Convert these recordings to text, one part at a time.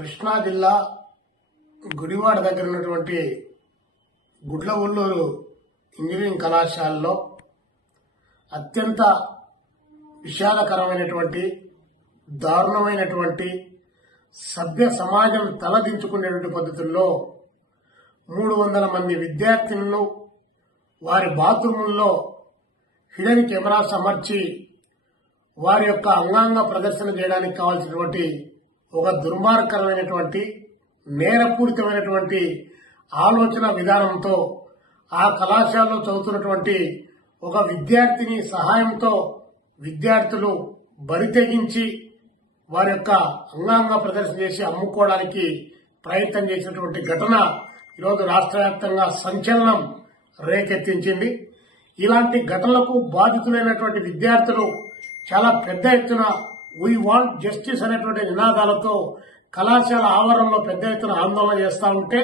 కృష్ణా జిల్లా గుడివాడ దగ్గర ఉన్నటువంటి గుడ్లవల్లూరు ఇంజనీరింగ్ కళాశాలలో అత్యంత విషాదకరమైనటువంటి దారుణమైనటువంటి సభ్య సమాజం తలదించుకునేటువంటి పద్ధతుల్లో మూడు వందల మంది విద్యార్థులను వారి బాత్రూముల్లో హిడెన్ కెమెరాస్ అమర్చి వారి యొక్క అంగాంగ ప్రదర్శన చేయడానికి కావాల్సినటువంటి ఒక దుర్మార్గకరమైనటువంటి నేరపూరితమైనటువంటి ఆలోచన విధానంతో ఆ కళాశాలలో చదువుతున్నటువంటి ఒక విద్యార్థిని సహాయంతో విద్యార్థులు బరి తెగించి వారి యొక్క అంగాంగ ప్రదర్శన చేసి అమ్ముకోవడానికి ప్రయత్నం చేసినటువంటి ఘటన ఈరోజు రాష్ట్ర వ్యాప్తంగా సంచలనం రేకెత్తించింది. ఇలాంటి ఘటనలకు బాధితులైనటువంటి విద్యార్థులు చాలా పెద్ద ఎత్తున వీ వాంట్ జస్టిస్ అనేటువంటి నినాదాలతో కళాశాల ఆవరణలో పెద్ద ఎత్తున ఆందోళన చేస్తూ ఉంటే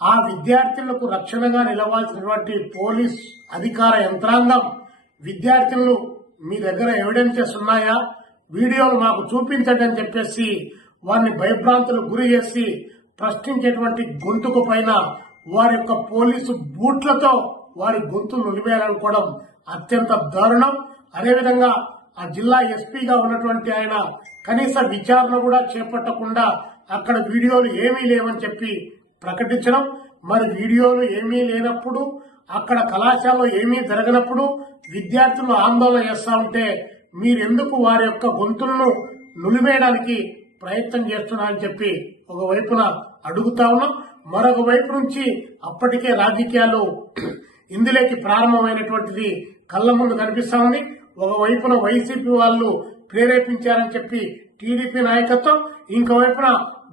ఆ విద్యార్థులకు రక్షణగా నిలవాల్సినటువంటి పోలీస్ అధికార యంత్రాంగం విద్యార్థులు మీ దగ్గర ఎవిడెన్సెస్ ఉన్నాయా? వీడియోలు మాకు చూపించండి అని చెప్పేసి వారిని భయభ్రాంతులకు గురి చేసి ప్రశ్నించేటువంటి గొంతుకు పైన వారి యొక్క పోలీసు బూట్లతో వారి గొంతు నులివేయాలనుకోవడం అత్యంత దారుణం. అదేవిధంగా ఆ జిల్లా ఎస్పీగా ఉన్నటువంటి ఆయన కనీస విచారణ కూడా చేపట్టకుండా అక్కడ వీడియోలు ఏమీ లేవని చెప్పి ప్రకటించడం మరి వీడియోలు ఏమీ లేనప్పుడు అక్కడ కళాశాలలో ఏమీ జరగనప్పుడు విద్యార్థులు ఆందోళన చేస్తా ఉంటే మీరెందుకు వారి యొక్క గొంతులను నులివేయడానికి ప్రయత్నం చేస్తున్నారని చెప్పి ఒక వైపున అడుగుతా ఉన్నాం. మరొక వైపు నుంచి అప్పటికే రాజకీయాలు ఇందులోకి ప్రారంభమైనటువంటిది కళ్ళ ముందు కనిపిస్తా ఉంది. ఒక వైపున వైసీపీ వాళ్ళు ప్రేరేపించారని చెప్పి టీడీపీ నాయకత్వం ఇంకోవైపున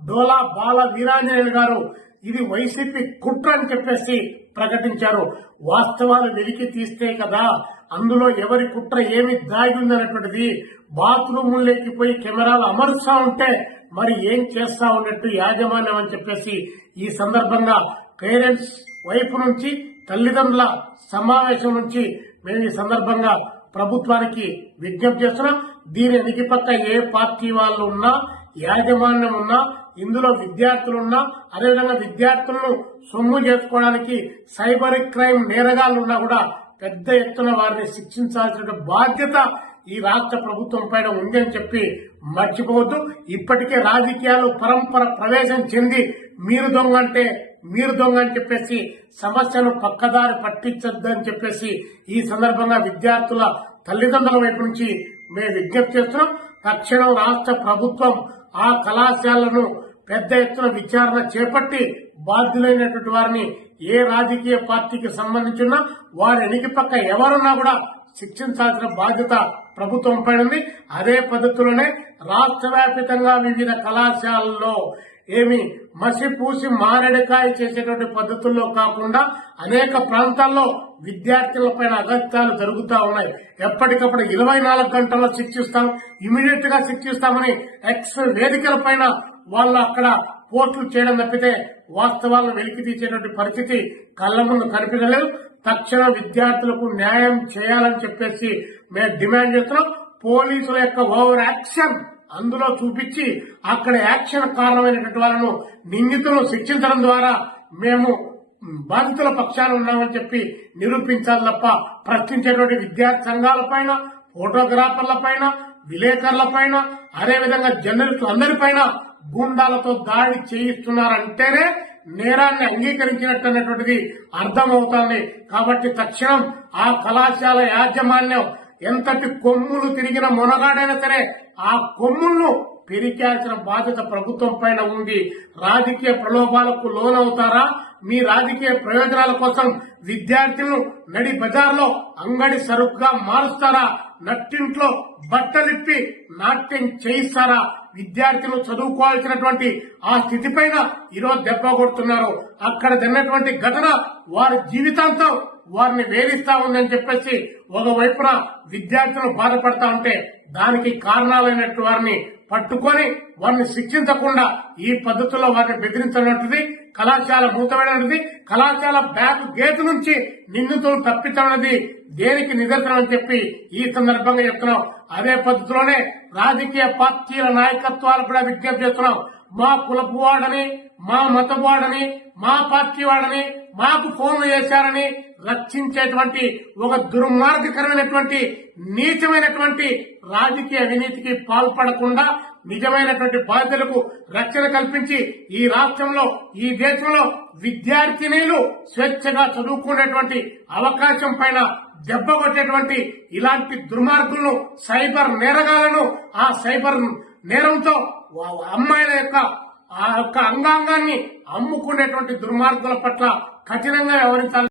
డోలా బాల వీరాంజనేయులు గారు ఇది వైసీపీ కుట్ర అని చెప్పేసి ప్రకటించారు. వాస్తవాలు వెలికి తీస్తే కదా అందులో ఎవరి కుట్ర ఏమి దాగి ఉందనేటువంటిది బాత్రూముల్లోకి పోయి కెమెరాలు అమరుస్తా ఉంటే మరి ఏం చేస్తా ఉన్నట్టు యాజమాన్యం అని చెప్పేసి ఈ సందర్భంగా పేరెంట్స్ వైపు నుంచి తల్లిదండ్రుల సమావేశం నుంచి మేము ఈ సందర్భంగా ప్రభుత్వానికి విజ్ఞప్తి చేస్తున్నాం దీని ఎదిగిపక్క ఏ పార్టీ వాళ్ళు ఉన్నా యాజమాన్యం ఉన్నా ఇందులో విద్యార్థులున్నా అదేవిధంగా విద్యార్థులను సొమ్ము చేసుకోవడానికి సైబర్ క్రైమ్ నేరగాళ్ళు ఉన్నా కూడా పెద్ద ఎత్తున వారిని శిక్షించాల్సిన బాధ్యత ఈ రాష్ట్ర ప్రభుత్వం పైన ఉందని చెప్పి మర్చిపోవద్దు. ఇప్పటికే రాజకీయాలు పరంపర ప్రవేశం చెంది మీరు దొంగ అంటే మీరు దొంగ అని చెప్పేసి సమస్యను పక్కదారి పట్టించద్దు అని చెప్పేసి ఈ సందర్భంగా విద్యార్థుల తల్లిదండ్రుల వైపు నుంచి మేము విజ్ఞప్తి చేస్తున్నాం. తక్షణం రాష్ట్ర ప్రభుత్వం ఆ కళాశాలను పెద్ద ఎత్తున విచారణ చేపట్టి బాధ్యులైనటువంటి వారిని ఏ రాజకీయ పార్టీకి సంబంధించిన వారి ఎనికి పక్క ఎవరున్నా కూడా శిక్షించాల్సిన బాధ్యత ప్రభుత్వం పడింది అదే పద్ధతిలోనే రాష్ట్ర వ్యాప్తంగా వివిధ కళాశాలల్లో ఏమి మసి పూసి మారడికాయ చేసేటువంటి పద్ధతుల్లో కాకుండా అనేక ప్రాంతాల్లో విద్యార్థులపైన అగత్యాలు జరుగుతూ ఉన్నాయి. ఎప్పటికప్పుడు ఇరవై నాలుగు గంటల్లో శిక్షిస్తాం. ఇమీడియట్గా శిక్షిస్తామని ఎక్స్ వేదికల పైన వాళ్ళు అక్కడ పోస్టులు చేయడం తప్పితే వాస్తవాలను వెలికి తీసేటువంటి పరిస్థితి కళ్ళ ముందు కనిపించలేదు. తక్షణ విద్యార్థులకు న్యాయం చేయాలని చెప్పేసి మేము డిమాండ్ చేస్తున్నాం. పోలీసుల యొక్క ఓవర్ యాక్షన్ అందులో చూపించి అక్కడ యాక్షన్ కారణమైనటువంటి వాళ్ళను నిందితులను శిక్షించడం ద్వారా మేము బాధితుల పక్షాన ఉన్నామని చెప్పి నిరూపించాలి తప్ప ప్రశ్నించేటువంటి విద్యార్థి సంఘాలపైన ఫోటోగ్రాఫర్లపైన ఫోటోగ్రాఫర్ల పైన అదేవిధంగా జర్నలిస్టులు అందరిపైన గూండాలతో దాడి చేయిస్తున్నారంటేనే నేరాన్ని అంగీకరించినట్టు అనేటువంటిది అర్థమవుతోంది. కాబట్టి తక్షణం ఆ కళాశాల యాజమాన్యం ఎంతటి కొమ్ములు తిరిగిన మునగాడైనా సరే ఆ కొమ్ములను పెరికాల్సిన బాధ్యత ప్రభుత్వం పైన ఉంది. రాజకీయ ప్రలోభాలకు లోనవుతారా? మీ రాజకీయ ప్రయోజనాల కోసం విద్యార్థులను నడి బజార్లో అంగడి సరుకుగా మారుస్తారా? నట్టింట్లో బట్టలిప్పి నాట్యం చేయిస్తారా? విద్యార్థులు చదువుకోవాల్సినటువంటి ఆ స్థితి పైన ఈరోజు దెబ్బ కొడుతున్నారు. అక్కడ జరిగినటువంటి ఘటన వారి జీవితాంతం వారిని వేధిస్తా ఉందని చెప్పేసి ఒకవైపున విద్యార్థులు బాధపడతా ఉంటే దానికి కారణాలైనట్టు వారిని పట్టుకొని వారిని శిక్షించకుండా ఈ పద్ధతిలో వారిని బెదిరించనున్నది కళాశాల మూతమైనది కళాశాల బ్యాక్ గేట్ నుంచి నిందితులు తప్పించనున్నది దేనికి నిదర్శనం అని చెప్పి ఈ సందర్భంగా చెప్తున్నాం. అదే పద్ధతిలోనే రాజకీయ పార్టీల నాయకత్వాలు కూడా విజ్ఞప్తి చేస్తున్నాం. మా కులపు వాడని మా మతపు వాడని మా పార్టీ వాడని మాకు ఫోన్లు చేశారని రక్షించేటువంటి ఒక దుర్మార్గకరమైనటువంటి నీచమైనటువంటి రాజకీయ అవినీతికి పాల్పడకుండా నిజమైనటువంటి బాధ్యతలకు రక్షణ కల్పించి ఈ రాష్ట్రంలో ఈ దేశంలో విద్యార్థినీలు స్వేచ్ఛగా చదువుకునేటువంటి అవకాశం పైన దెబ్బ కొట్టేటువంటి ఇలాంటి దుర్మార్గులను సైబర్ నేరగాలను ఆ సైబర్ నేరంతో అమ్మాయిల యొక్క ఆ యొక్క అంగాంగాన్ని అమ్ముకునేటువంటి దుర్మార్గుల పట్ల కఠినంగా వ్యవహరించాలి